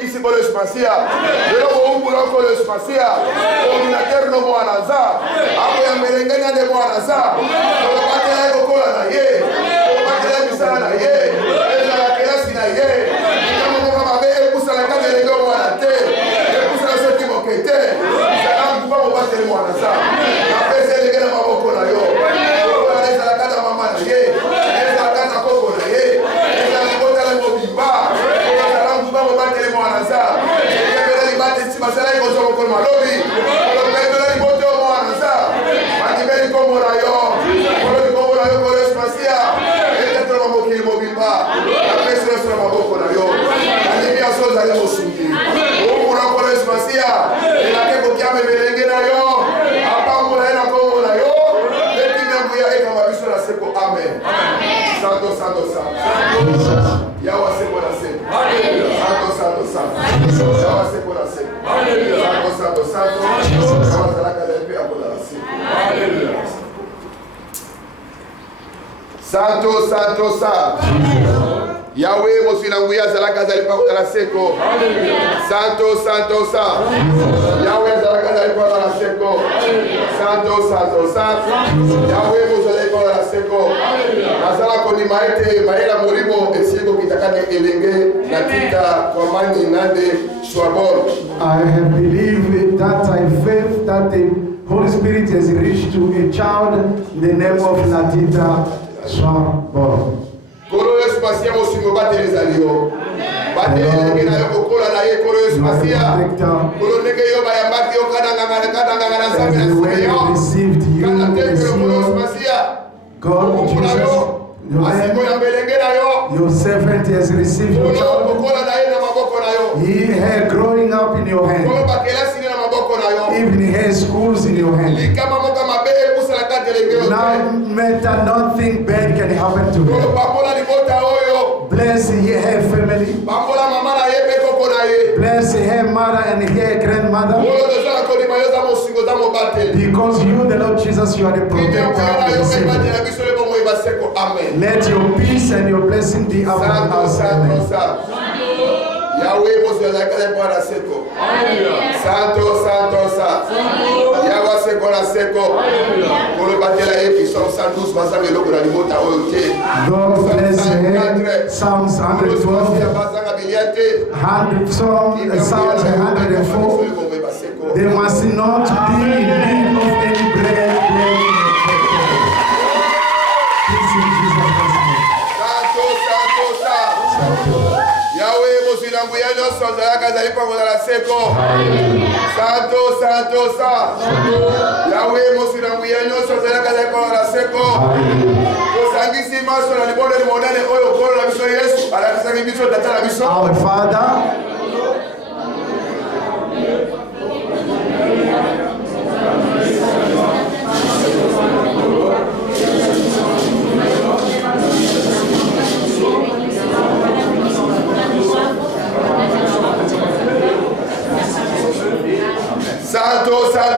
bikisi bolo espacia. Lelo bo umbula ko espacia. Ordinateur no mo anaza. Apo ya melenganya de mo anaza. Ko batela ko kola na ye. Ko batela misala na ye. Eza la kelasi na ye. Kama mo kama be kusa la kama le mo anate. E kusa la soti mo kete. Salam ko mo batela mo anaza. Na pese le gena maboko na yo. Eza la kata mama na ye. Eza la kata koko na ye. Eza la kota la mo bimba. Salam ko mo batela mo anaza. Masala iko zo ko malobi ko peto la imoto mo anza mani beli ko morayo ko morayo ko espacia eta tro mo ki mo bimba la pesa sura maboko na yo ani bia so za le mosundi o mura ko espacia ela ke ko kiame belenge na yo apa mo na ko na yo eti na buya e kama biso la seko amen santo santo santo ya wa seko la seko santo santo santo ya wa seko la seko santo santo santo la casa de pia por la seko santo santo santo Yahweh mosinanguya zalaka zali pa la seko santo santo santo Yahweh zalaka zali pa la seko santo santo santo Yahweh mozali pa la seko azala koni maite maela molimo esiko kitakane elenge natika kwa mani nande swabor. I have believed that I faith that the Holy Spirit has reached to a child in the name of Natita Swabor. Koro espacia mosimo batele zalio. Batele na yo kola na ye koro espacia. Koro nege yo ba yambaki yo kadanga sabe na sebe yo. Received you as God, your servant has received your child. He had growing up in your hand. Even he has schools in your hand. Now matter nothing bad can happen to him. Bless her family. Bless her mother and her grandmother. Because you, the Lord Jesus, you are the protector of the savior. Let your peace and your blessing be upon us. Yahweh santo santo santo Yahweh seko la seko kolo batela epi Psalm 112 bazanga loko na limota oyo te. God bless her. Psalms 112 Psalms 104. They must not be in need of any bread. Santo, santo, santo. Yahweh mosinanguya nyonso zalaka zali pa la seko. Tosangisi maso na libonde libonde oyo kolo na biso Yesu alakisaki biso tata na biso. Our Father,